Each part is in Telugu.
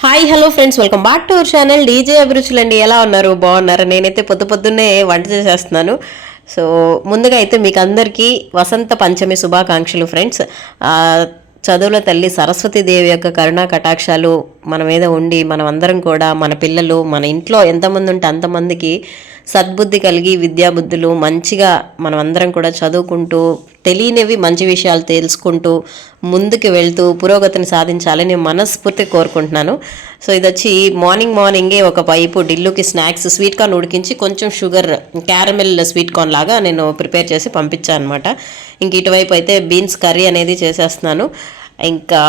Hi hello friends welcome back to our channel DJ అభిరుచులు అండి ఎలా ఉన్నారు? బాగున్నారు? నేనైతే పొద్దు పొద్దున్నే వంట చేసేస్తున్నాను. సో ముందుగా అయితే మీకు అందరికీ వసంత పంచమి శుభాకాంక్షలు ఫ్రెండ్స్ చదువుల తల్లి సరస్వతీదేవి యొక్క కరుణా కటాక్షాలు మన మీద ఉండి మనం అందరం కూడా మన పిల్లలు మన ఇంట్లో ఎంతమంది ఉంటే అంతమందికి సద్బుద్ధి కలిగి విద్యాబుద్ధులు మంచిగా మనం అందరం కూడా చదువుకుంటూ తెలియనివి మంచి విషయాలు తెలుసుకుంటూ ముందుకు వెళ్తూ పురోగతిని సాధించాలని నేను మనస్ఫూర్తి కోరుకుంటున్నాను. సో ఇది వచ్చి మార్నింగ్ మార్నింగే ఒక పైపు డిల్లుకి స్నాక్స్ స్వీట్ కార్న్ ఉడికించి కొంచెం షుగర్ క్యారమెల్ స్వీట్ కార్న్ లాగా నేను ప్రిపేర్ చేసి పంపించాను అనమాట ఇంక ఇటువైపు అయితే బీన్స్ కర్రీ అనేది చేసేస్తున్నాను. ఇంకా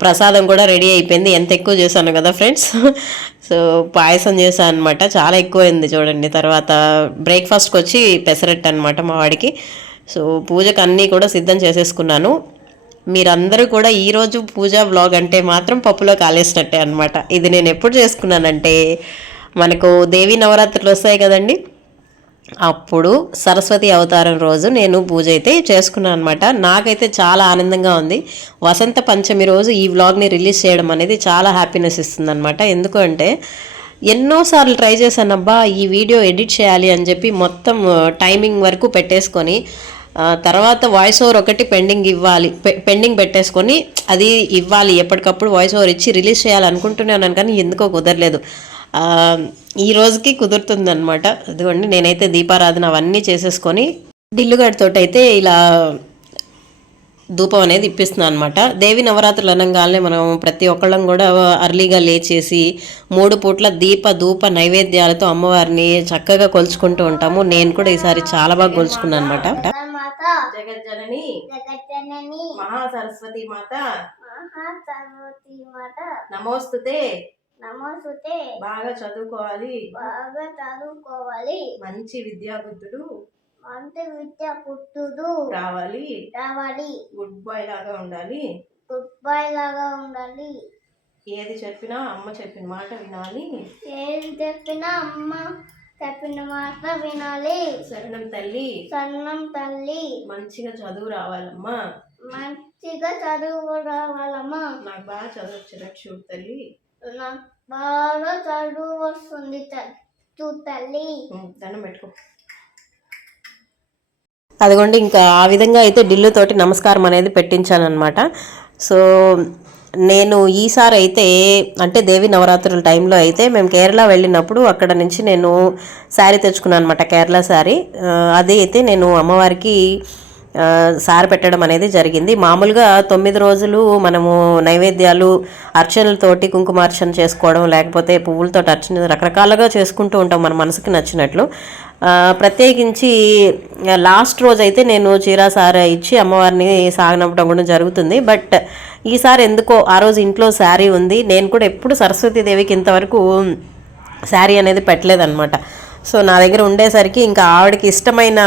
ప్రసాదం కూడా రెడీ అయిపోయింది. ఎంత ఎక్కువ చేశాను కదా ఫ్రెండ్స్. సో పాయసం చేశాను అనమాట చాలా ఎక్కువైంది చూడండి. తర్వాత బ్రేక్ఫాస్ట్కి వచ్చి పెసరట్టు అనమాట మా వాడికి. సో పూజకు అన్నీ కూడా సిద్ధం చేసేసుకున్నాను. మీరందరూ కూడా ఈరోజు పూజా వ్లాగ్ అంటే మాత్రం పప్పులో కాలేసినట్టే అనమాట ఇది నేను ఎప్పుడు చేసుకున్నానంటే మనకు దేవి నవరాత్రులు వస్తాయి కదండి. అప్పుడు సరస్వతి అవతారం రోజు నేను పూజ అయితే చేసుకున్నాను అనమాట నాకైతే చాలా ఆనందంగా ఉంది. వసంత పంచమి రోజు ఈ వ్లాగ్ని రిలీజ్ చేయడం అనేది చాలా హ్యాపీనెస్ ఇస్తుంది అనమాట ఎందుకంటే ఎన్నోసార్లు ట్రై చేశానబ్బా ఈ వీడియో ఎడిట్ చేయాలి అని చెప్పి మొత్తం టైమింగ్ వరకు పెట్టేసుకొని తర్వాత వాయిస్ ఓవర్ ఒకటి పెండింగ్ ఇవ్వాలి పె- పెండింగ్ పెట్టేసుకొని అది ఇవ్వాలి ఎప్పటికప్పుడు వాయిస్ ఓవర్ ఇచ్చి రిలీజ్ చేయాలి అనుకుంటున్నాను కానీ ఎందుకో కుదరలేదు. ఈ రోజుకి కుదురుతుంది అనమాట అదిగోండి నేనైతే దీపారాధన అవన్నీ చేసేసుకొని డిల్లుగడ్డతోటి అయితే ఇలా ధూపం అనేది ఇప్పిస్తున్నాను అనమాట దేవి నవరాత్రులు అనగానే మనం ప్రతి ఒక్కళ్ళం కూడా అర్లీగా లేచేసి మూడు పూట్ల దీప ధూప నైవేద్యాలతో అమ్మవారిని చక్కగా కొలుచుకుంటూ ఉంటాము. నేను కూడా ఈసారి చాలా బాగా కొలుచుకున్నాను అనమాట జగజ్జనని మహాసరస్వతి మాత నమోస్తుతే నమోసుతే బాగా చదువుకోవాలి. బాగా చదువుకోవాలి. మంచి విద్యాబుద్ధుడు మంచి విద్య పుట్టుడు రావాలి. రావాలి. గుడ్ బాయ్ లాగా ఉండాలి. గుడ్ బాయ్ లాగా ఉండాలి. ఏది చెప్పినా అమ్మ చెప్పిన మాట వినాలి. ఏది చెప్పినా అమ్మ చెప్పిన మాట వినాలి. శరణం తల్లి. సన్నం తల్లి. మంచిగా చదువు రావాలమ్మా. మంచిగా చదువు రావాలమ్మా. నాకు బాగా చదువు వచ్చినట్టు చూడు తల్లి. నాకు బాగా చదువు వస్తుంది తల్లి. దండం పెట్టుకో. అదిగోండి ఇంకా ఆ విధంగా అయితే ఢిల్లీతోటి నమస్కారం అనేది పెట్టించాను అనమాట సో నేను ఈసారి అయితే అంటే దేవి నవరాత్రుల టైంలో అయితే మేము కేరళ వెళ్ళినప్పుడు అక్కడ నుంచి నేను శారీ తెచ్చుకున్నాను అనమాట కేరళ శారీ. అది అయితే నేను అమ్మవారికి సారి పెట్టడం అనేది జరిగింది. మామూలుగా తొమ్మిది రోజులు మనము నైవేద్యాలు అర్చనలతోటి కుంకుమార్చన చేసుకోవడం లేకపోతే పువ్వులతో అర్చన రకరకాలుగా చేసుకుంటూ ఉంటాం మన మనసుకి నచ్చినట్లు. ప్రత్యేకించి లాస్ట్ రోజు అయితే నేను చీరా సార ఇచ్చి అమ్మవారిని సాగనంపడం కూడా జరుగుతుంది. బట్ ఈసారి ఎందుకో ఆ రోజు ఇంట్లో శారీ ఉంది. నేను కూడా ఎప్పుడు సరస్వతీదేవికి ఇంతవరకు శారీ అనేది పెట్టలేదన్నమాట. సో నా దగ్గర ఉండేసరికి ఇంకా ఆవిడకి ఇష్టమైన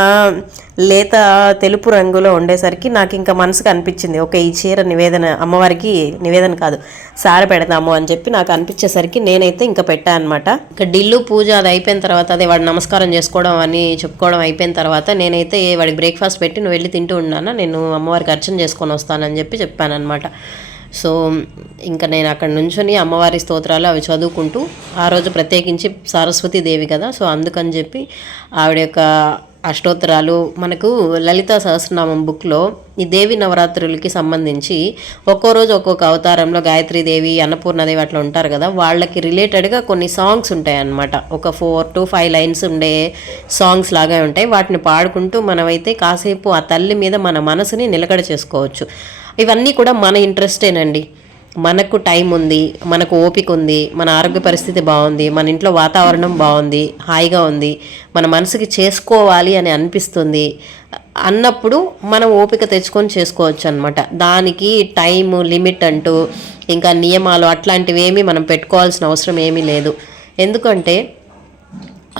లేత తెలుపు రంగులో ఉండేసరికి నాకు ఇంకా మనసుకు అనిపించింది ఓకే ఈ చీర నివేదన అమ్మవారికి నివేదన కాదు సార పెడతాము అని చెప్పి నాకు అనిపించేసరికి నేనైతే ఇంకా పెట్టాను అనమాట ఇంకా డిల్లు పూజ అది అయిపోయిన తర్వాత అదే వాడు నమస్కారం చేసుకోవడం అని చెప్పుకోవడం అయిపోయిన తర్వాత నేనైతే వాడికి బ్రేక్ఫాస్ట్ పెట్టి నువ్వు వెళ్ళి తింటూ ఉన్నానా నేను అమ్మవారికి అర్చన చేసుకొని వస్తానని చెప్పి చెప్పాను అనమాట సో ఇంకా నేను అక్కడ నుంచొని అమ్మవారి స్తోత్రాలు అవి చదువుకుంటూ ఆ రోజు ప్రత్యేకించి సరస్వతి దేవి కదా సో అందుకని చెప్పి ఆవిడ యొక్క అష్టోత్తరాలు మనకు లలిత సహస్రనామం బుక్లో ఈ దేవి నవరాత్రులకి సంబంధించి ఒక్కో రోజు ఒక్కొక్క అవతారంలో గాయత్రీదేవి అన్నపూర్ణదేవి అట్లా ఉంటారు కదా వాళ్ళకి రిలేటెడ్గా కొన్ని సాంగ్స్ ఉంటాయి అన్నమాట ఒక ఫోర్ టు ఫైవ్ లైన్స్ ఉండే సాంగ్స్ లాగా ఉంటాయి. వాటిని పాడుకుంటూ మనమైతే కాసేపు ఆ తల్లి మీద మన మనసుని నిలకడ చేసుకోవచ్చు. ఇవన్నీ కూడా మన ఇంట్రెస్టేనండి. మనకు టైం ఉంది మనకు ఓపిక ఉంది మన ఆరోగ్య పరిస్థితి బాగుంది మన ఇంట్లో వాతావరణం బాగుంది హాయిగా ఉంది మన మనసుకి చేసుకోవాలి అని అనిపిస్తుంది అన్నప్పుడు మనం ఓపిక తెచ్చుకొని చేసుకోవచ్చు అనమాట దానికి టైం లిమిట్ అంటూ ఇంకా నియమాలు అట్లాంటివి ఏమీ మనం పెట్టుకోవాల్సిన అవసరం ఏమీ లేదు. ఎందుకంటే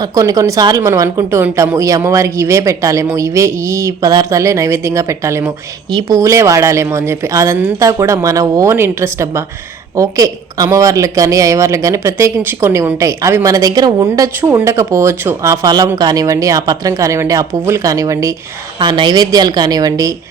కొన్ని కొన్నిసార్లు మనం అనుకుంటూ ఉంటాము ఈ అమ్మవారికి ఇవే పెట్టాలేమో ఇవే ఈ పదార్థాలే నైవేద్యంగా పెట్టాలేమో ఈ పువ్వులే వాడాలేమో అని చెప్పి అదంతా కూడా మన ఓన్ ఇంట్రెస్ట్ అబ్బా. ఓకే అమ్మవార్లకు కానీ అయ్యవార్లకు కానీ ప్రత్యేకించి కొన్ని ఉంటాయి. అవి మన దగ్గర ఉండొచ్చు ఉండకపోవచ్చు. ఆ ఫలం కానివ్వండి ఆ పత్రం కానివ్వండి ఆ పువ్వులు కానివ్వండి ఆ నైవేద్యాలు కానివ్వండి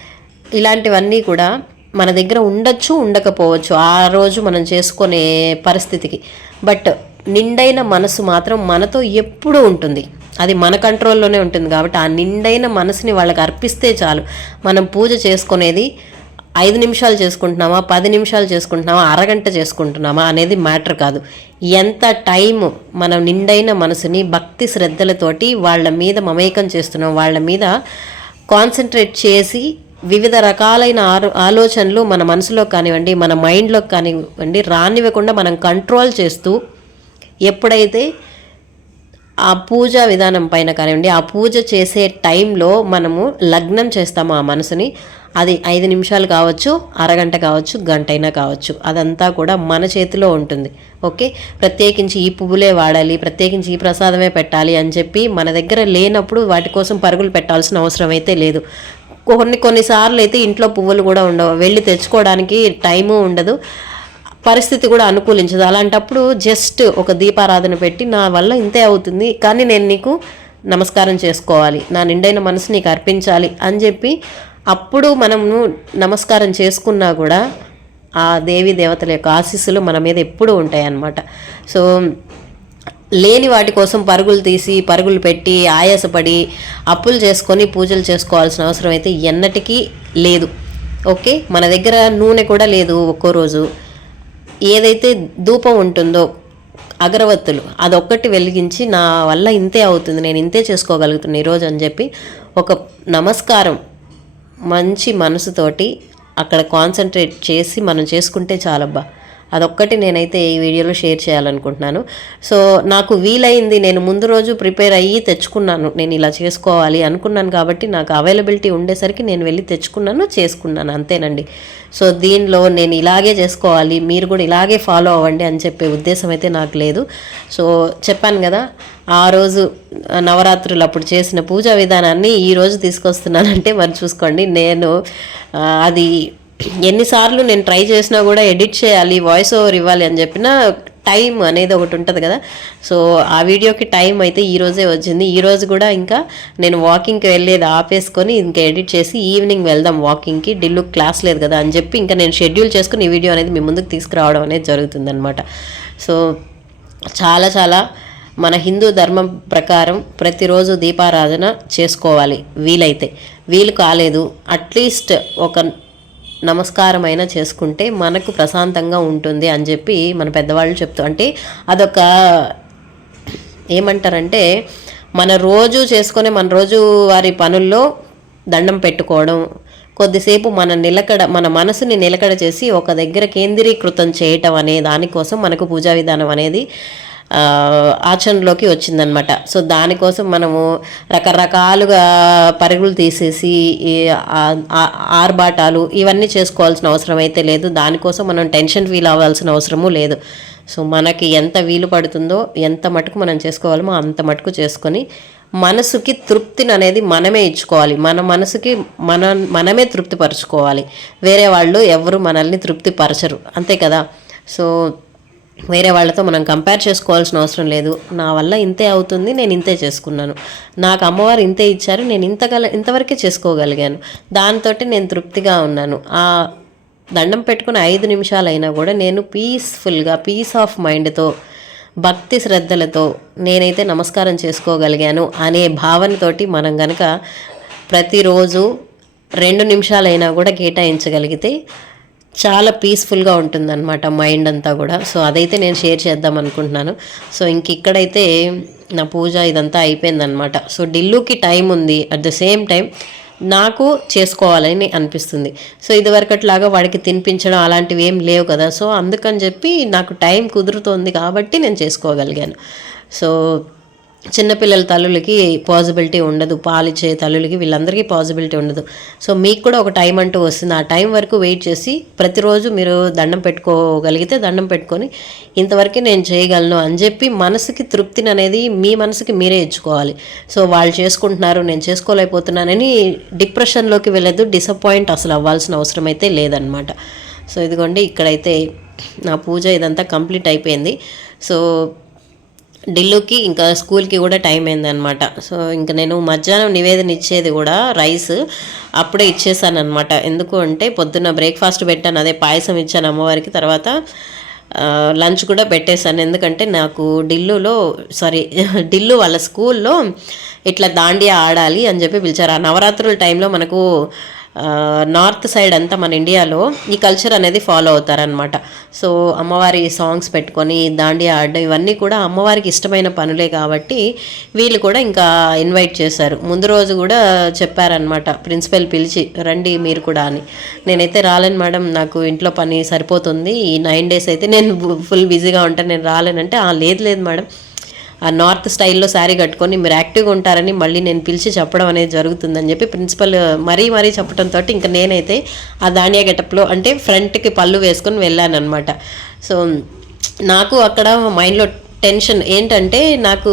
ఇలాంటివన్నీ కూడా మన దగ్గర ఉండొచ్చు ఉండకపోవచ్చు. ఆ రోజు మనం చేసుకునే పరిస్థితికి. బట్ నిండైన మనసు మాత్రం మనతో ఎప్పుడూ ఉంటుంది. అది మన కంట్రోల్లోనే ఉంటుంది కాబట్టి ఆ నిండైన మనసుని వాళ్ళకి అర్పిస్తే చాలు. మనం పూజ చేసుకునేది ఐదు నిమిషాలు చేసుకుంటున్నామా పది నిమిషాలు చేసుకుంటున్నామా అరగంట చేసుకుంటున్నామా అనేది మ్యాటర్ కాదు. ఎంత టైం మనం నిండైన మనసుని భక్తి శ్రద్ధలతోటి వాళ్ళ మీద మమేకం చేస్తున్నాం వాళ్ళ మీద కాన్సన్ట్రేట్ చేసి వివిధ రకాలైన ఆరో ఆలోచనలు మన మనసులో కానివ్వండి మన మైండ్లో కానివ్వండి రానివ్వకుండా మనం కంట్రోల్ చేస్తూ ఎప్పుడైతే ఆ పూజ విధానం పైన కానివ్వండి ఆ పూజ చేసే టైంలో మనము లగ్నం చేస్తాము ఆ మనసుని అది ఐదు నిమిషాలు కావచ్చు అరగంట కావచ్చు గంట అయినా కావచ్చు అదంతా కూడా మన చేతిలో ఉంటుంది. ఓకే? ప్రత్యేకించి ఈ పువ్వులే వాడాలి ప్రత్యేకించి ఈ ప్రసాదమే పెట్టాలి అని చెప్పి మన దగ్గర లేనప్పుడు వాటి కోసం పరుగులు పెట్టాల్సిన అవసరం అయితే లేదు. కొన్ని కొన్నిసార్లు అయితే ఇంట్లో పువ్వులు కూడా ఉండవు. వెళ్ళి తెచ్చుకోవడానికి టైము ఉండదు. పరిస్థితి కూడా అనుకూలించదు. అలాంటప్పుడు జస్ట్ ఒక దీపారాధన పెట్టి నా వల్ల ఇంతే అవుతుంది. కానీ నేను నీకు నమస్కారం చేసుకోవాలి. నా నిండైన మనసు నీకు అర్పించాలి అని చెప్పి అప్పుడు మనము నమస్కారం చేసుకున్నా కూడా ఆ దేవి దేవతల యొక్క ఆశీస్సులు మన మీద ఎప్పుడూ ఉంటాయన్నమాట. సో లేని వాటి కోసం పరుగులు తీసి పరుగులు పెట్టి ఆయాసపడి అప్పులు చేసుకొని పూజలు చేసుకోవాల్సిన అవసరం అయితే ఎన్నటికీ లేదు. ఓకే? మన దగ్గర నూనె కూడా లేదు ఒక్కో రోజు. ఏదైతే ధూపం ఉంటుందో అగరవత్తులు అదొక్కటి వెలిగించి నా వల్ల ఇంతే అవుతుంది నేను ఇంతే చేసుకోగలుగుతున్నాను ఈరోజు అని చెప్పి ఒక నమస్కారం మంచి మనసుతోటి అక్కడ కాన్సన్ట్రేట్ చేసి మనం చేసుకుంటే చాలబ్బా. అదొక్కటి నేనైతే ఈ వీడియోలో షేర్ చేయాలనుకుంటున్నాను. సో నాకు వీలైంది నేను ముందు రోజు ప్రిపేర్ అయ్యి తెచ్చుకున్నాను. నేను ఇలా చేసుకోవాలి అనుకున్నాను కాబట్టి నాకు అవైలబిలిటీ ఉండేసరికి నేను వెళ్ళి తెచ్చుకున్నాను చేసుకున్నాను అంతేనండి. సో దీనిలో నేను ఇలాగే చేసుకోవాలి మీరు కూడా ఇలాగే ఫాలో అవ్వండి అని చెప్పే ఉద్దేశం అయితే నాకు లేదు. సో చెప్పాను కదా ఆ రోజు నవరాత్రులు అప్పుడు చేసిన పూజా విధానాన్ని ఈరోజు తీసుకొస్తున్నానంటే మరి చూసుకోండి. నేను అది ఎన్నిసార్లు నేను ట్రై చేసినా కూడా ఎడిట్ చేయాలి వాయిస్ ఓవర్ ఇవ్వాలి అని చెప్పిన టైం అనేది ఒకటి ఉంటుంది కదా. సో ఆ వీడియోకి టైం అయితే ఈరోజే వచ్చింది. ఈరోజు కూడా ఇంకా నేను వాకింగ్కి వెళ్ళేది ఆపేసుకొని ఇంకా ఎడిట్ చేసి ఈవినింగ్ వెళ్దాం వాకింగ్కి ఢిల్లు క్లాస్ లేదు కదా అని చెప్పి ఇంకా నేను షెడ్యూల్ చేసుకుని ఈ వీడియో అనేది మీ ముందుకు తీసుకురావడం అనేది జరుగుతుందనమాట సో చాలా చాలా మన హిందూ ధర్మం ప్రకారం ప్రతిరోజు దీపారాధన చేసుకోవాలి వీలైతే. వీలు కాలేదు. అట్లీస్ట్ ఒక నమస్కారమైనా చేసుకుంటే మనకు ప్రశాంతంగా ఉంటుంది అని చెప్పి మన పెద్దవాళ్ళు చెప్తూ అంటే అదొక ఏమంటారంటే మన రోజు చేసుకునే మన రోజు వారి పనుల్లో దండం పెట్టుకోవడం కొద్దిసేపు మన నిలకడ మన మనసుని నిలకడ చేసి ఒక దగ్గర కేంద్రీకృతం చేయటం అనే దానికోసం మనకు పూజా విధానం అనేది ఆచరణలోకి వచ్చిందనమాట సో దానికోసం మనము రకరకాలుగా పరుగులు తీసేసి ఆర్భాటాలు ఇవన్నీ చేసుకోవాల్సిన అవసరం అయితే లేదు. దానికోసం మనం టెన్షన్ ఫీల్ అవ్వాల్సిన అవసరము లేదు. సో మనకి ఎంత వీలు పడుతుందో ఎంత మటుకు మనం చేసుకోవాలమో అంత మటుకు చేసుకొని మనసుకి తృప్తిని అనేది మనమే ఇచ్చుకోవాలి. మన మనసుకి మన మనమే తృప్తిపరచుకోవాలి. వేరే వాళ్ళు ఎవరు మనల్ని తృప్తిపరచరు. అంతే కదా? సో వేరే వాళ్ళతో మనం కంపేర్ చేసుకోవాల్సిన అవసరం లేదు. నా వల్ల ఇంతే అవుతుంది నేను ఇంతే చేసుకున్నాను. నాకు అమ్మవారు ఇంతే ఇచ్చారు నేను ఇంతగల ఇంతవరకే చేసుకోగలిగాను. దాంతో నేను తృప్తిగా ఉన్నాను. ఆ దండం పెట్టుకుని ఐదు నిమిషాలైనా కూడా నేను పీస్ఫుల్గా పీస్ ఆఫ్ మైండ్తో భక్తి శ్రద్ధలతో నేనైతే నమస్కారం చేసుకోగలిగాను అనే భావనతోటి మనం గనక ప్రతిరోజు రెండు నిమిషాలైనా కూడా కేటాయించగలిగితే చాలా పీస్ఫుల్గా ఉంటుందన్నమాట మైండ్ అంతా కూడా. సో అదైతే నేను షేర్ చేద్దాం అనుకుంటున్నాను. సో ఇంక ఇక్కడైతే నా పూజ ఇదంతా అయిపోయిందనమాట సో ఢిల్లుకి టైం ఉంది. అట్ ద సేమ్ టైం నాకు చేసుకోవాలని అనిపిస్తుంది. సో ఇదివరకట్లాగా వాడికి తినిపించడం అలాంటివి ఏం లేవు కదా. సో అందుకని చెప్పి నాకు టైం కుదురుతోంది కాబట్టి నేను చేసుకోగలిగాను. సో చిన్నపిల్లల తల్లులకి పాసిబిలిటీ ఉండదు పాలిచ్చే తల్లులకి వీళ్ళందరికీ పాసిబిలిటీ ఉండదు. సో మీకు కూడా ఒక టైం అంటూ వస్తుంది. ఆ టైం వరకు వెయిట్ చేసి ప్రతిరోజు మీరు దండం పెట్టుకోగలిగితే దండం పెట్టుకొని ఇంతవరకు నేను చేయగలను అని చెప్పి మనసుకి తృప్తిని అనేది మీ మనసుకి మీరే ఇచ్చుకోవాలి. సో వాళ్ళు చేసుకుంటున్నారు నేను చేసుకోలేకపోతున్నానని డిప్రెషన్లోకి వెళ్ళదు డిసప్పాయింట్ అసలు అవ్వాల్సిన అవసరం అయితే లేదనమాట సో ఇదిగోండి ఇక్కడైతే నా పూజ ఇదంతా కంప్లీట్ అయిపోయింది. సో ఢిల్లుకి ఇంకా స్కూల్కి కూడా టైం అయిందనమాట సో ఇంకా నేను మధ్యాహ్నం నివేదన ఇచ్చేది కూడా రైస్ అప్పుడే ఇచ్చేసాను అనమాట ఎందుకు అంటే పొద్దున్న బ్రేక్ఫాస్ట్ పెట్టాను అదే పాయసం ఇచ్చాను అమ్మవారికి తర్వాత లంచ్ కూడా పెట్టేశాను. ఎందుకంటే నాకు ఢిల్లులో సారీ ఢిల్లు వాళ్ళ స్కూల్లో ఇట్లా దాండియా ఆడాలి అని చెప్పి పిలిచారు. ఆ నవరాత్రుల టైంలో మనకు నార్త్ సైడ్ అంతా మన ఇండియాలో ఈ కల్చర్ అనేది ఫాలో అవుతారనమాట సో అమ్మవారి సాంగ్స్ పెట్టుకొని దాండియా ఆడడం ఇవన్నీ కూడా అమ్మవారికి ఇష్టమైన పనులే కాబట్టి వీళ్ళు కూడా ఇంకా ఇన్వైట్ చేశారు. ముందు రోజు కూడా చెప్పారనమాట ప్రిన్సిపల్ పిలిచి రండి మీరు కూడా అని. నేనైతే రాలేను మేడం నాకు ఇంట్లో పని సరిపోతుంది. ఈ నైన్ డేస్ అయితే నేను ఫుల్ బిజీగా ఉంటాను నేను రాలేనంటే "ఆ, లేదు లేదు మేడం. ఆ నార్త్ స్టైల్లో శారీ కట్టుకొని మీరు యాక్టివ్గా ఉంటారని మళ్ళీ నేను పిలిచి చెప్పడం అనేది జరుగుతుందని చెప్పి ప్రిన్సిపల్ మరీ మరీ చెప్పడంతో ఇంకా నేనైతే ఆ దానియా గెటప్లో అంటే ఫ్రంట్కి పళ్ళు వేసుకొని వెళ్ళాను అనమాట సో నాకు అక్కడ మైండ్లో టెన్షన్ ఏంటంటే నాకు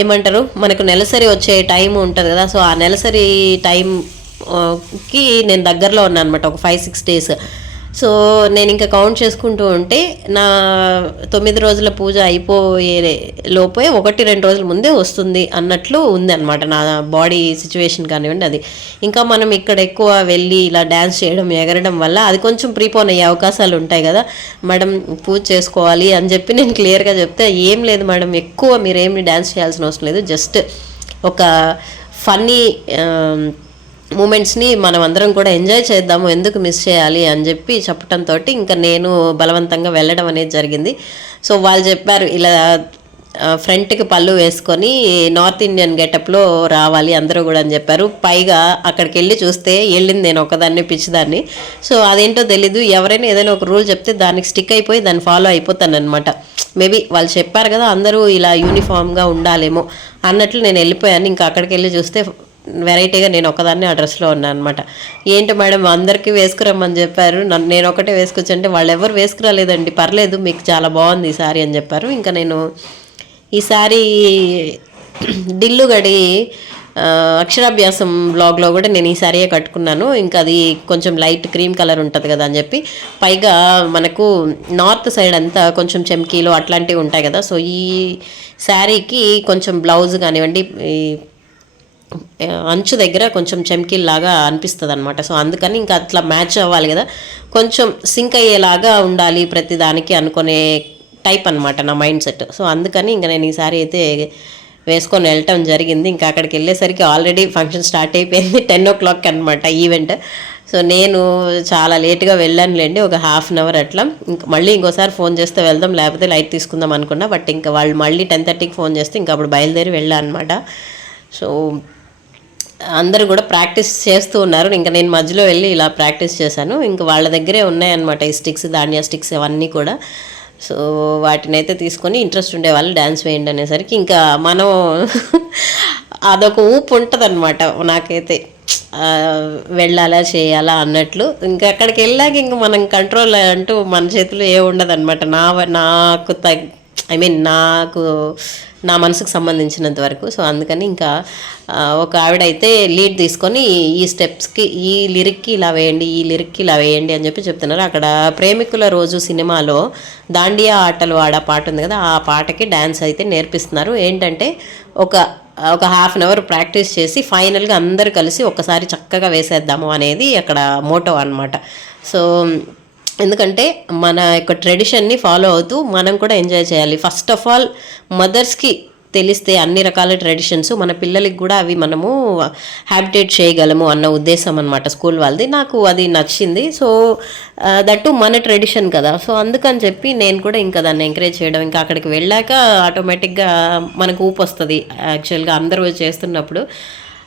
ఏమంటారు? మనకు నెలసరి వచ్చే టైం ఉంటుంది కదా సో ఆ నెలసరి టైం కి నేను దగ్గరలో ఉన్నాను అనమాట ఒక ఫైవ్ సిక్స్ డేస్. సో నేను ఇంకా కౌంట్ చేసుకుంటూ ఉంటే నా తొమ్మిది రోజుల పూజ అయిపోయే లోపే ఒకటి రెండు రోజుల ముందే వస్తుంది అన్నట్లు ఉంది అనమాట నా బాడీ సిచ్యువేషన్ కానివ్వండి అది. ఇంకా మనం ఇక్కడ ఎక్కువ వెళ్ళి ఇలా డ్యాన్స్ చేయడం ఎగరడం వల్ల అది కొంచెం ప్రీపోన్ అయ్యే అవకాశాలు ఉంటాయి కదా. మేడం పూజ చేసుకోవాలి అని చెప్పి నేను క్లియర్గా చెప్తే ఏం లేదు మేడం ఎక్కువ మీరేమి డ్యాన్స్ చేయాల్సిన అవసరం లేదు. జస్ట్ ఒక ఫన్నీ మూమెంట్స్ని మనం అందరం కూడా ఎంజాయ్ చేద్దాము ఎందుకు మిస్ చేయాలి అని చెప్పి చెప్పడంతో ఇంకా నేను బలవంతంగా వెళ్ళడం అనేది జరిగింది. సో వాళ్ళు చెప్పారు ఇలా ఫ్రంట్కి పళ్ళు వేసుకొని నార్త్ ఇండియన్ గెటప్లో రావాలి అందరూ కూడా అని చెప్పారు. పైగా అక్కడికి వెళ్ళి చూస్తే వెళ్ళింది నేను ఒకదాన్ని పిచ్చిదాన్ని. సో అదేంటో తెలీదు. ఎవరైనా ఏదైనా ఒక రూల్ చెప్తే దానికి స్టిక్ అయిపోయి దాన్ని ఫాలో అయిపోతానమాట మేబీ వాళ్ళు చెప్పారు కదా అందరూ ఇలా యూనిఫామ్గా ఉండాలేమో అన్నట్లు నేను వెళ్ళిపోయాను. ఇంకా అక్కడికి వెళ్ళి చూస్తే వెరైటీగా నేను ఒకదాన్ని ఆ డ్రెస్లో ఉన్నాను అనమాట ఏంటి మేడం అందరికీ వేసుకురమ్మని చెప్పారు. నన్ను నేను ఒకటే వేసుకొచ్చంటే వాళ్ళు ఎవరు వేసుకురాలేదండి. పర్లేదు మీకు చాలా బాగుంది ఈ సారీ అని చెప్పారు. ఇంకా నేను ఈ సారీ ఢిల్లు గడి అక్షరాభ్యాసం బ్లాగ్లో కూడా నేను ఈ సారీయే కట్టుకున్నాను. ఇంకా అది కొంచెం లైట్ క్రీమ్ కలర్ ఉంటుంది కదా అని చెప్పి. పైగా మనకు నార్త్ సైడ్ అంతా కొంచెం చెమ్కీలు అట్లాంటివి ఉంటాయి కదా. సో ఈ శారీకి కొంచెం బ్లౌజ్ కానివ్వండి ఈ అంచు దగ్గర కొంచెం చెమ్కీల్లాగా అనిపిస్తుంది అనమాట సో అందుకని ఇంకా అట్లా మ్యాచ్ అవ్వాలి కదా. కొంచెం సింక్ అయ్యేలాగా ఉండాలి ప్రతిదానికి అనుకునే టైప్ అనమాట నా మైండ్ సెట్. సో అందుకని ఇంకా నేను ఈసారి అయితే వేసుకొని వెళ్ళటం జరిగింది. ఇంకా అక్కడికి వెళ్ళేసరికి ఆల్రెడీ ఫంక్షన్ స్టార్ట్ అయిపోయింది. టెన్ ఓ క్లాక్ అనమాట ఈవెంట్. సో నేను చాలా లేట్గా వెళ్ళానులేండి. ఒక హాఫ్ అన్ అవర్ అట్లా. ఇంకా మళ్ళీ ఇంకోసారి ఫోన్ చేస్తే వెళ్దాం లేకపోతే లైట్ తీసుకుందాం అనుకున్నా. బట్ ఇంకా వాళ్ళు మళ్ళీ టెన్ థర్టీకి ఫోన్ చేస్తే ఇంకా అప్పుడు బయలుదేరి వెళ్ళా అనమాట సో అందరూ కూడా ప్రాక్టీస్ చేస్తూ ఉన్నారు. ఇంకా నేను మధ్యలో వెళ్ళి ఇలా ప్రాక్టీస్ చేశాను. ఇంకా వాళ్ళ దగ్గరే ఉన్నాయన్నమాట ఈ స్టిక్స్ దాండియా స్టిక్స్ అవన్నీ కూడా. సో వాటిని అయితే తీసుకొని ఇంట్రెస్ట్ ఉండే వాళ్ళు డ్యాన్స్ వేయండి అనేసరికి ఇంకా మనం అదొక ఊపు ఉంటుంది నాకైతే. వెళ్ళాలా చేయాలా అన్నట్లు. ఇంకా అక్కడికి వెళ్ళాక ఇంకా మనం కంట్రోల్ అంటూ మన చేతిలో ఏ ఉండదు అనమాట నా నాకు తగ్ ఐ మీన్ నాకు నా మనసుకు సంబంధించినంత వరకు. సో అందుకని ఇంకా ఒక ఆవిడ అయితే లీడ్ తీసుకొని ఈ స్టెప్స్కి ఈ లిరిక్కి ఇలా వేయండి ఈ లిరిక్కి ఇలా వేయండి అని చెప్పి చెప్తున్నారు. అక్కడ ప్రేమికుల రోజు సినిమాలో దాండియా ఆటలు ఆడ పాట ఉంది కదా ఆ పాటకి డ్యాన్స్ అయితే నేర్పిస్తున్నారు. ఏంటంటే ఒక ఒక హాఫ్ అన్ అవర్ ప్రాక్టీస్ చేసి ఫైనల్గా అందరు కలిసి ఒకసారి చక్కగా వేసేద్దాము అనేది అక్కడ మోటో అన్నమాట. సో ఎందుకంటే మన యొక్క ట్రెడిషన్ని ఫాలో అవుతూ మనం కూడా ఎంజాయ్ చేయాలి. ఫస్ట్ ఆఫ్ ఆల్ మదర్స్కి తెలిస్తే అన్ని రకాల ట్రెడిషన్స్ మన పిల్లలకి కూడా అవి మనము హ్యాబిటేట్ చేయగలము అన్న ఉద్దేశం అనమాట స్కూల్ వాళ్ళది. నాకు అది నచ్చింది. సో దట్టు మన ట్రెడిషన్ కదా. సో అందుకని చెప్పి నేను కూడా ఇంకా దాన్ని ఎంకరేజ్ చేయడం ఇంకా అక్కడికి వెళ్ళాక ఆటోమేటిక్గా మనకు ఊపు వస్తుంది. యాక్చువల్గా అందరూ చేస్తున్నప్పుడు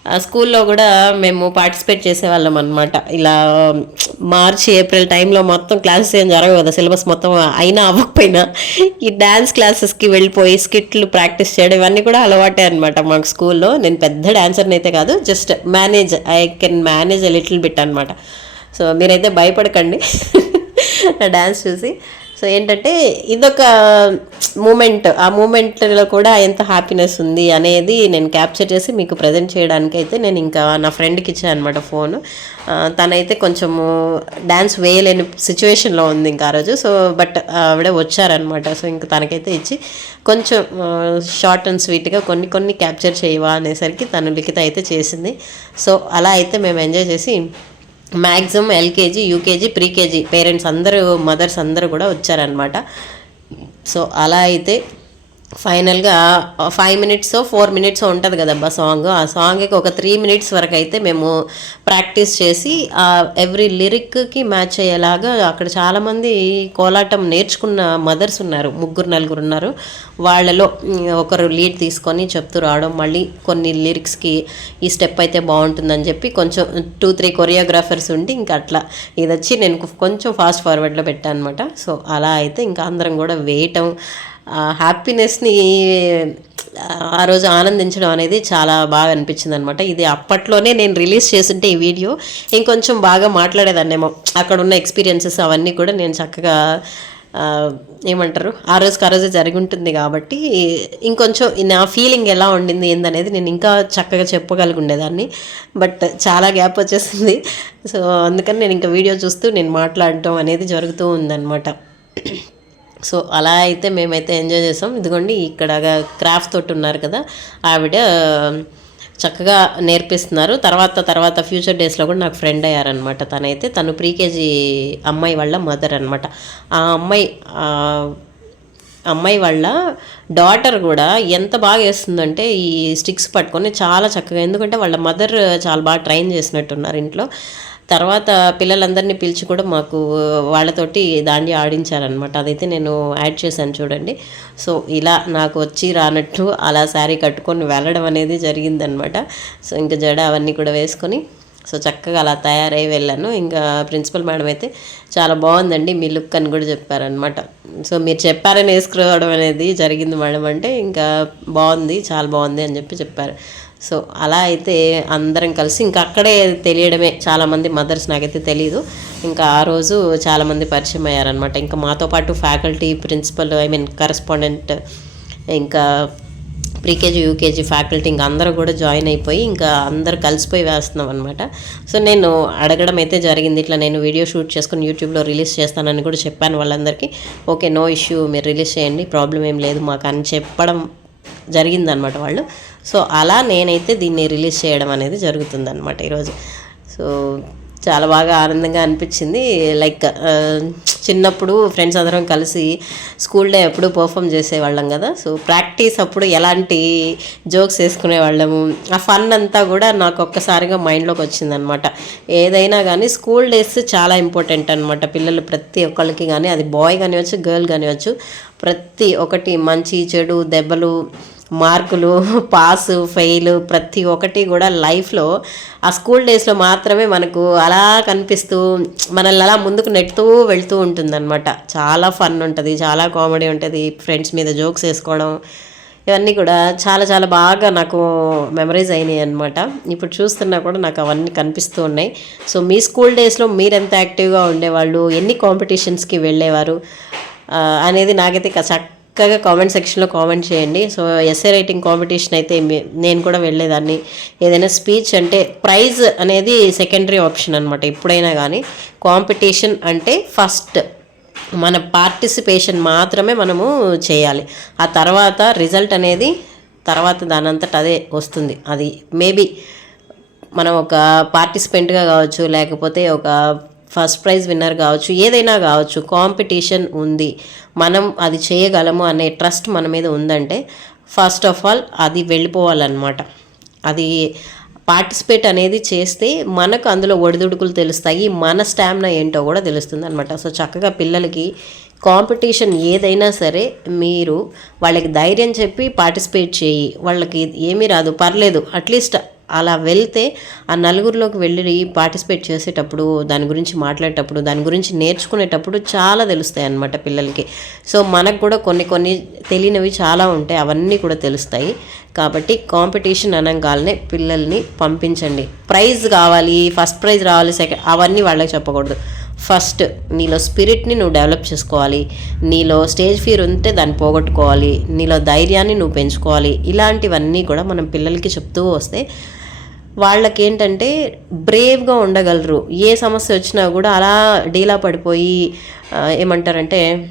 స్కూల్లో కూడా మేము పార్టిసిపేట్ చేసేవాళ్ళం అనమాట ఇలా మార్చి ఏప్రిల్ టైంలో మొత్తం క్లాసెస్ ఏం జరగవు కదా సిలబస్ మొత్తం అయినా అవ్వకపోయినా ఈ డ్యాన్స్ క్లాసెస్కి వెళ్ళిపోయి స్కిట్లు ప్రాక్టీస్ చేయడం ఇవన్నీ కూడా అలవాటే అనమాట మాకు స్కూల్లో. నేను పెద్ద డాన్సర్ని అయితే కాదు just manage I can manage a little bit అనమాట సో మీరైతే భయపడకండి. డ్యాన్స్ చూసి సో ఏంటంటే ఇదొక మూమెంట్ ఆ మూమెంట్లో కూడా ఎంత హ్యాపీనెస్ ఉంది అనేది నేను క్యాప్చర్ చేసి మీకు ప్రజెంట్ చేయడానికి అయితే నేను ఇంకా నా ఫ్రెండ్కి ఇచ్చాను అనమాట ఫోన్. తనైతే కొంచెము డ్యాన్స్ వేయలేని సిచ్యువేషన్లో ఉంది ఇంకా ఆ రోజు. సో బట్ ఆవిడ వచ్చారనమాట సో ఇంకా తనకైతే ఇచ్చి కొంచెం షార్ట్ అండ్ స్వీట్గా కొన్ని కొన్ని క్యాప్చర్ చేయవా అనేసరికి తను లిఖిత అయితే చేసింది. సో అలా అయితే మేము ఎంజాయ్ చేసి maximum LKG UKG pre KG parents అందరూ మదర్స్ అందరూ కూడా వచ్చారనమాట సో అలా అయితే ఫైనల్గా ఫైవ్ మినిట్స్ ఫోర్ మినిట్స్ ఉంటుంది కదబ్బా సాంగ్ ఆ సాంగ్కి ఒక త్రీ మినిట్స్ వరకు అయితే మేము ప్రాక్టీస్ చేసి ఆ ఎవ్రీ లిరిక్కి మ్యాచ్ అయ్యేలాగా అక్కడ చాలామంది కోలాటం నేర్చుకున్న మదర్స్ ఉన్నారు ముగ్గురు నలుగురు ఉన్నారు. వాళ్ళలో ఒకరు లీడ్ తీసుకొని చెప్తూ రావడం మళ్ళీ కొన్ని లిరిక్స్కి ఈ స్టెప్ అయితే బాగుంటుందని చెప్పి కొంచెం టూ త్రీ కొరియోగ్రాఫర్స్ ఉండి ఇంకా అట్లా ఇది వచ్చి నేను కొంచెం ఫాస్ట్ ఫార్వర్డ్లో పెట్టాను అనమాట సో అలా అయితే ఇంకా అందరం కూడా వేయటం హ్యాపీనెస్ని ఆ రోజు ఆనందించడం అనేది చాలా బాగా అనిపించింది అనమాట ఇది అప్పట్లోనే నేను రిలీజ్ చేసింటే ఈ వీడియో ఇంకొంచెం బాగా మాట్లాడేదాన్నేమో. అక్కడ ఉన్న ఎక్స్పీరియన్సెస్ అవన్నీ కూడా నేను చక్కగా ఏమంటారు ఆ రోజుకి ఆ రోజే జరిగి ఉంటుంది కాబట్టి ఇంకొంచెం నా ఫీలింగ్ ఎలా ఉండింది ఏందనేది నేను ఇంకా చక్కగా చెప్పగలిగి ఉండేదాన్ని బట్ చాలా గ్యాప్ వచ్చేసింది. సో అందుకని నేను ఇంకా వీడియో చూస్తూ నేను మాట్లాడటం అనేది జరుగుతూ ఉందన్నమాట. సో అలా అయితే మేమైతే ఎంజాయ్ చేసాం. ఇదిగోండి ఇక్కడ క్రాఫ్ట్ తోటి ఉన్నారు కదా ఆవిడ చక్కగా నేర్పిస్తున్నారు. తర్వాత తర్వాత ఫ్యూచర్ డేస్లో కూడా నాకు ఫ్రెండ్ అయ్యారనమాట తనైతే తను ప్రీకేజీ అమ్మాయి వాళ్ళ మదర్ అనమాట ఆ అమ్మాయి అమ్మాయి వాళ్ళ డాటర్ కూడా ఎంత బాగా వేస్తుందంటే ఈ స్టిక్స్ పట్టుకొని చాలా చక్కగా ఎందుకంటే వాళ్ళ మదర్ చాలా బాగా ట్రైన్ చేసినట్టున్నారు ఇంట్లో. తర్వాత పిల్లలందరినీ పిలిచి కూడా మాకు వాళ్ళతోటి దాండి ఆడించారనమాట అదైతే నేను యాడ్ చేశాను చూడండి. సో ఇలా నాకు వచ్చి రానట్టు అలా శారీ కట్టుకొని వెళ్ళడం అనేది జరిగిందనమాట సో ఇంకా జడ అవన్నీ కూడా వేసుకొని సో చక్కగా అలా తయారై వెళ్ళాను. ఇంకా ప్రిన్సిపల్ మేడం అయితే చాలా బాగుందండి మీ లుక్ అని కూడా చెప్పారనమాట సో మీరు చెప్పారని వేసుకురావడం అనేది జరిగింది మేడం అంటే ఇంకా బాగుంది చాలా బాగుంది అని చెప్పి చెప్పారు. సో అలా అయితే అందరం కలిసి ఇంకా అక్కడే తెలియడమే. చాలామంది మదర్స్ నాకైతే తెలియదు ఇంకా ఆ రోజు చాలామంది పరిచయం అయ్యారనమాట ఇంకా మాతో పాటు faculty principal I mean correspondent ఇంకా ప్రీకేజీ యూకేజీ ఫ్యాకల్టీ ఇంకా అందరూ కూడా జాయిన్ అయిపోయి ఇంకా అందరూ కలిసిపోయి వేస్తున్నాం అనమాట సో నేను అడగడం అయితే జరిగింది. ఇట్లా నేను వీడియో షూట్ చేసుకుని యూట్యూబ్లో రిలీజ్ చేస్తానని కూడా చెప్పాను వాళ్ళందరికీ. ఓకే నో ఇష్యూ మీరు రిలీజ్ చేయండి ప్రాబ్లం ఏం లేదు మాకు అని చెప్పడం జరిగిందనమాట వాళ్ళు. సో అలా నేనైతే దీన్ని రిలీజ్ చేయడం అనేది జరుగుతుందనమాట ఈరోజు. సో చాలా బాగా ఆనందంగా అనిపించింది. లైక్ చిన్నప్పుడు ఫ్రెండ్స్ అందరం కలిసి స్కూల్ డే ఎప్పుడు పర్ఫామ్ చేసేవాళ్ళం కదా. సో ప్రాక్టీస్ అప్పుడు ఎలాంటి జోక్స్ వేసుకునేవాళ్ళము ఆ ఫన్ అంతా కూడా నాకు ఒక్కసారిగా మైండ్లోకి వచ్చిందనమాట ఏదైనా కానీ స్కూల్ డేస్ చాలా ఇంపార్టెంట్ అనమాట పిల్లలు ప్రతి ఒక్కళ్ళకి కానీ అది బాయ్ కానివచ్చు గర్ల్ కానివచ్చు ప్రతి ఒకటి మంచి చెడు దెబ్బలు మార్కులు పాస్ ఫెయిల్ ప్రతి ఒక్కటి కూడా లైఫ్లో ఆ స్కూల్ డేస్లో మాత్రమే మనకు అలా కనిపిస్తూ మనల్ని అలా ముందుకు నెట్టుతూ వెళ్తూ ఉంటుందన్నమాట. చాలా ఫన్ ఉంటుంది చాలా కామెడీ ఉంటుంది ఫ్రెండ్స్ మీద జోక్స్ వేసుకోవడం ఇవన్నీ కూడా చాలా చాలా బాగా నాకు మెమరీస్ అయినాయి అనమాట ఇప్పుడు చూస్తున్నా కూడా నాకు అవన్నీ కనిపిస్తూ ఉన్నాయి. సో మీ స్కూల్ డేస్లో మీరు ఎంత యాక్టివ్గా ఉండేవాళ్ళు ఎన్ని కాంపిటీషన్స్కి వెళ్ళేవారు అనేది నాకైతే చక్క చక్కగా కామెంట్ సెక్షన్లో కామెంట్ చేయండి. సో ఎస్ఏ రైటింగ్ కాంపిటీషన్ అయితే మే- నేను కూడా వెళ్ళేదాన్ని. ఏదైనా స్పీచ్ అంటే ప్రైజ్ అనేది సెకండరీ ఆప్షన్ అనమాట ఎప్పుడైనా కానీ కాంపిటీషన్ అంటే ఫస్ట్ మన పార్టిసిపేషన్ మాత్రమే మనము చేయాలి. ఆ తర్వాత రిజల్ట్ అనేది తర్వాత దానంతట అదే వస్తుంది. అది మేబీ మనం ఒక పార్టిసిపెంట్గా కావచ్చు లేకపోతే ఒక ఫస్ట్ ప్రైజ్ విన్నర్ కావచ్చు ఏదైనా కావచ్చు కాంపిటీషన్ ఉంది. మనం అది చేయగలము అనే ట్రస్ట్ మన మీద ఉందంటే ఫస్ట్ ఆఫ్ ఆల్ అది వెళ్ళిపోవాలన్నమాట. అది పార్టిసిపేట్ అనేది చేస్తే మనకు అందులో ఒడిదుడుకులు తెలుస్తాయి మన స్టామినా ఏంటో కూడా తెలుస్తుంది అనమాట సో చక్కగా పిల్లలకి కాంపిటీషన్ ఏదైనా సరే మీరు వాళ్ళకి ధైర్యం చెప్పి పార్టిసిపేట్ చేయి. వాళ్ళకి ఏమీ రాదు పర్లేదు అట్లీస్ట్ అలా వెళ్తే ఆ నలుగురిలోకి వెళ్ళి పార్టిసిపేట్ చేసేటప్పుడు దాని గురించి మాట్లాడేటప్పుడు దాని గురించి నేర్చుకునేటప్పుడు చాలా తెలుస్తాయి అన్నమాట పిల్లలకి. సో మనకు కూడా కొన్ని కొన్ని తెలియనివి చాలా ఉంటాయి. అవన్నీ కూడా తెలుస్తాయి. కాబట్టి కాంపిటీషన్ అనగానే పిల్లల్ని పంపించండి. ప్రైజ్ కావాలి ఫస్ట్ ప్రైజ్ రావాలి సెకండ్ అవన్నీ వాళ్ళకి చెప్పకూడదు. ఫస్ట్ నీలో స్పిరిట్ని నువ్వు డెవలప్ చేసుకోవాలి. నీలో స్టేజ్ ఫీర్ ఉంటే దాన్ని పోగొట్టుకోవాలి. నీలో ధైర్యాన్ని నువ్వు పెంచుకోవాలి. ఇలాంటివన్నీ కూడా మనం పిల్లలకి చెప్తూ వస్తే వాళ్ళకి ఏంటంటే బ్రేవ్గా ఉండగలరు. ఏ సమస్య వచ్చినా కూడా అలా డీలా పడిపోయి ఏమంటారంటే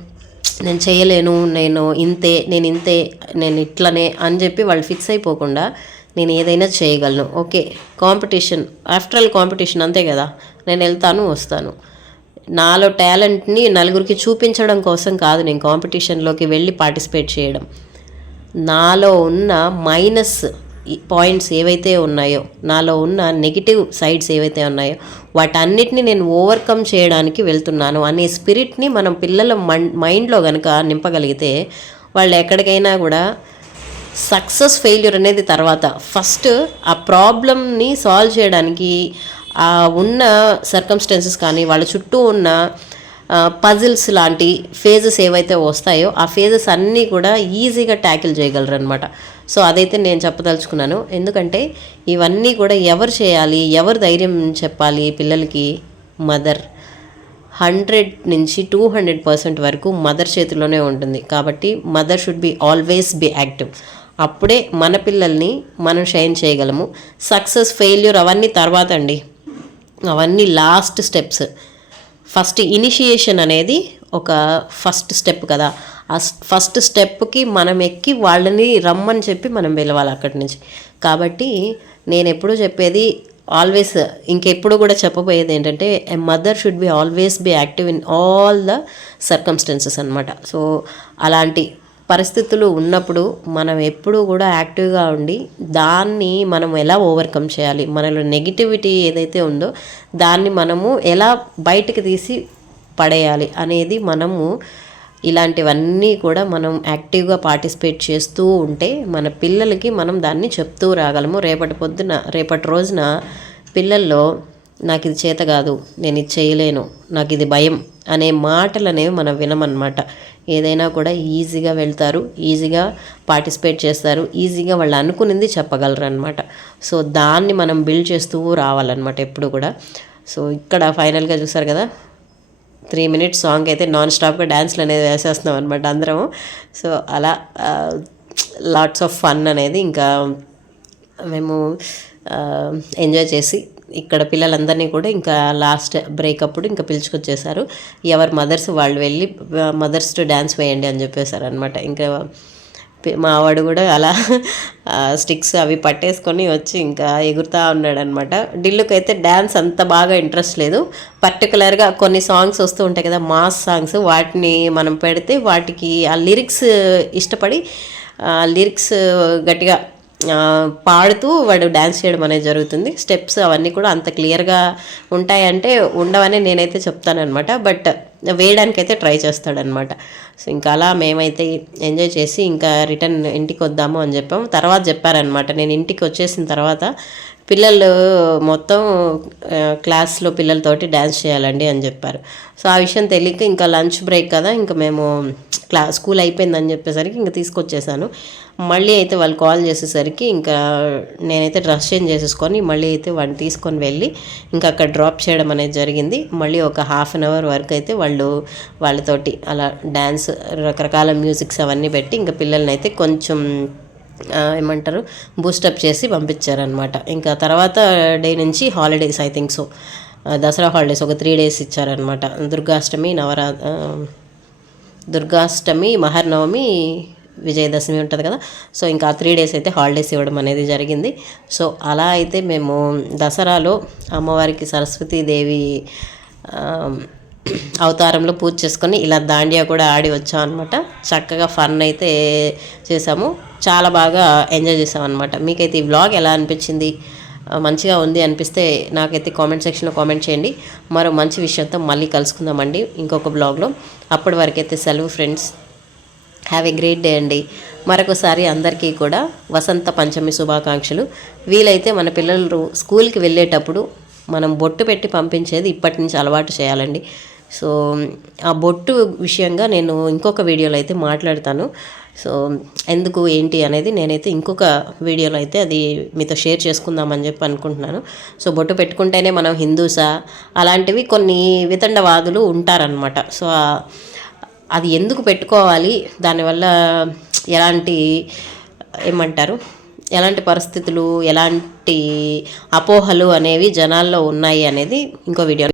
నేను చేయలేను నేను ఇంతే నేను ఇంతే నేను ఇట్లనే అని చెప్పి వాళ్ళు ఫిక్స్ అయిపోకుండా నేను ఏదైనా చేయగలను. Okay competition after all competition అంతే కదా. నేను వెళ్తాను వస్తాను. నాలో టాలెంట్ని నలుగురికి చూపించడం కోసం కాదు నేను కాంపిటీషన్లోకి వెళ్ళి పార్టిసిపేట్ చేయడం. నాలో ఉన్న మైనస్ పాయింట్స్ ఏవైతే ఉన్నాయో నాలో ఉన్న నెగిటివ్ సైడ్స్ ఏవైతే ఉన్నాయో వాటన్నిటిని నేను ఓవర్కమ్ చేయడానికి వెళ్తున్నాను అనే స్పిరిట్ని మనం పిల్లల మైండ్లో కనుక నింపగలిగితే వాళ్ళు ఎక్కడికైనా కూడా సక్సెస్ ఫెయిల్యూర్ అనేది తర్వాత ఫస్ట్ ఆ ప్రాబ్లమ్ని సాల్వ్ చేయడానికి ఆ ఉన్న సర్కమ్స్టెన్సెస్ కానీ వాళ్ళ చుట్టూ ఉన్న పజిల్స్ లాంటి ఫేజెస్ ఏవైతే వస్తాయో ఆ ఫేజెస్ అన్నీ కూడా ఈజీగా ట్యాకిల్ చేయగలరు అనమాట సో అదైతే నేను చెప్పదలుచుకున్నాను. ఎందుకంటే ఇవన్నీ కూడా ఎవరు చేయాలి ఎవరు ధైర్యం చెప్పాలి పిల్లలకి? మదర్ హండ్రెడ్ నుంచి టూ హండ్రెడ్ పర్సెంట్ వరకు మదర్ చేతిలోనే ఉంటుంది. కాబట్టి mother should be always be active అప్పుడే మన పిల్లల్ని మనం షైన్ చేయగలము. సక్సెస్ ఫెయిల్యూర్ అవన్నీ తర్వాత అండి. అవన్నీ లాస్ట్ స్టెప్స్ ఫస్ట్ ఇనిషియేషన్ అనేది ఒక ఫస్ట్ స్టెప్ కదా. ఫస్ట్ స్టెప్కి మనం ఎక్కి వాళ్ళని రమ్మని చెప్పి మనం పిలవాలి అక్కడి నుంచి. కాబట్టి నేను ఎప్పుడూ చెప్పేది ఆల్వేస్ ఇంకెప్పుడు కూడా చెప్పబోయేది ఏంటంటే a mother should be always be active in all the circumstances అనమాట సో అలాంటి పరిస్థితులు ఉన్నప్పుడు మనం ఎప్పుడూ కూడా యాక్టివ్గా ఉండి దాన్ని మనం ఎలా ఓవర్కమ్ చేయాలి మనలో నెగిటివిటీ ఏదైతే ఉందో దాన్ని మనము ఎలా బయటకు తీసి పడేయాలి అనేది మనము ఇలాంటివన్నీ కూడా మనం యాక్టివ్గా పార్టిసిపేట్ చేస్తూ ఉంటే మన పిల్లలకి మనం దాన్ని చెప్తూ రాగలము. రేపటి పొద్దున రేపటి రోజున పిల్లల్లో నాకు ఇది చేత కాదు నేను ఇది చేయలేను నాకు ఇది భయం అనే మాటలు అనేవి మనం వినమన్నమాట. ఏదైనా కూడా ఈజీగా వెళ్తారు ఈజీగా పార్టిసిపేట్ చేస్తారు ఈజీగా వాళ్ళు అనుకునింది చెప్పగలరు అనమాట సో దాన్ని మనం బిల్డ్ చేస్తూ రావాలన్నమాట ఎప్పుడు కూడా. సో ఇక్కడ ఫైనల్గా చూసారు కదా త్రీ మినిట్స్ సాంగ్ అయితే నాన్ స్టాప్గా డ్యాన్స్లు అనేది వేసేస్తున్నాం అనమాట అందరము. సో అలా లాట్స్ ఆఫ్ ఫన్ అనేది ఇంకా మేము ఎంజాయ్ చేసి ఇక్కడ పిల్లలందరినీ కూడా ఇంకా లాస్ట్ బ్రేక్ అప్పుడు ఇంకా పిలుచుకొచ్చేసారు. ఎవరి మదర్స్ వాళ్ళు వెళ్ళి మదర్స్ టు డ్యాన్స్ వేయండి అని చెప్పేశారు అనమాట ఇంకా మావాడు మా వాడు కూడా అలా స్టిక్స్ అవి పట్టేసుకొని వచ్చి ఇంకా ఎగురుతూ ఉన్నాడు అనమాట డిల్లుకి అయితే డ్యాన్స్ అంత బాగా ఇంట్రెస్ట్ లేదు. పర్టికులర్గా కొన్ని సాంగ్స్ వస్తూ ఉంటాయి కదా మాస్ సాంగ్స్. వాటిని మనం పెడితే వాటికి ఆ లిరిక్స్ ఇష్టపడి ఆ లిరిక్స్ గట్టిగా పాడుతూ వాడు డ్యాన్స్ చేయడం అనేది జరుగుతుంది. స్టెప్స్ అవన్నీ కూడా అంత క్లియర్గా ఉంటాయంటే ఉండవని నేనైతే చెప్తానమాట బట్ వేయడానికైతే ట్రై చేస్తాడనమాట సో ఇంకా అలా మేమైతే ఎంజాయ్ చేసి ఇంకా రిటర్న్ ఇంటికి వద్దాము అని చెప్పాము. తర్వాత చెప్పారనమాట నేను ఇంటికి వచ్చేసిన తర్వాత పిల్లలు మొత్తం క్లాస్లో పిల్లలతోటి డ్యాన్స్ చేయాలండి అని చెప్పారు. సో ఆ విషయం తెలియక ఇంకా లంచ్ బ్రేక్ కదా ఇంకా మేము క్లా స్కూల్ అయిపోయిందని చెప్పేసరికి ఇంకా తీసుకొచ్చేసాను. మళ్ళీ అయితే వాళ్ళు కాల్ చేసేసరికి ఇంకా నేనైతే డ్రెస్ చేంజ్ చేసేసుకొని మళ్ళీ అయితే వాడిని తీసుకొని వెళ్ళి ఇంకా అక్కడ డ్రాప్ చేయడం అనేది జరిగింది. మళ్ళీ ఒక హాఫ్ అన్ అవర్ వరకు అయితే వాళ్ళు వాళ్ళతోటి అలా డ్యాన్స్ రకరకాల మ్యూజిక్స్ అవన్నీ పెట్టి ఇంకా పిల్లల్ని అయితే కొంచెం ఏమంటారు బూస్టప్ చేసి పంపించారనమాట ఇంకా తర్వాత డే నుంచి holidays I think so Dasara holidays ఒక త్రీ డేస్ ఇచ్చారనమాట దుర్గాష్టమి నవరా దుర్గాష్టమి మహర్నవమి విజయదశమి ఉంటుంది కదా. సో ఇంకా త్రీ డేస్ అయితే హాలిడేస్ ఇవ్వడం అనేది జరిగింది. సో అలా అయితే మేము దసరాలో అమ్మవారికి సరస్వతీదేవి అవతారంలో పూజ చేసుకొని ఇలా దాండియా కూడా ఆడి వచ్చాం అనమాట చక్కగా ఫన్ అయితే చేసాము. చాలా బాగా ఎంజాయ్ చేసాం అనమాట మీకైతే ఈ వ్లాగ్ ఎలా అనిపించింది? మంచిగా ఉంది అనిపిస్తే నాకైతే కామెంట్ సెక్షన్లో కామెంట్ చేయండి. మరో మంచి విషయంతో మళ్ళీ కలుసుకుందామండి. ఇంకొక బ్లాగ్లో అప్పటి వరకైతే సెలవు friends have a great day అండి. మరొకసారి అందరికీ కూడా వసంత పంచమి శుభాకాంక్షలు. వీలైతే మన పిల్లలు స్కూల్కి వెళ్ళేటప్పుడు మనం బొట్టు పెట్టి పంపించేది ఇప్పటి నుంచి అలవాటు చేయాలండి. సో ఆ బొట్టు విషయంగా నేను ఇంకొక వీడియోలో అయితే మాట్లాడతాను. సో ఎందుకు ఏంటి అనేది నేనైతే ఇంకొక వీడియోలో అయితే అది మీతో షేర్ చేసుకుందామని చెప్పి అనుకుంటున్నాను. సో బొట్టు పెట్టుకుంటేనే మనం హిందూసా? అలాంటివి కొన్ని వితండవాదులు ఉంటారనమాట సో అది ఎందుకు పెట్టుకోవాలి? దానివల్ల ఎలాంటి ఏమంటారు? ఎలాంటి పరిస్థితులు ఎలాంటి అపోహలు అనేవి జనాల్లో ఉన్నాయి అనేది ఇంకో వీడియో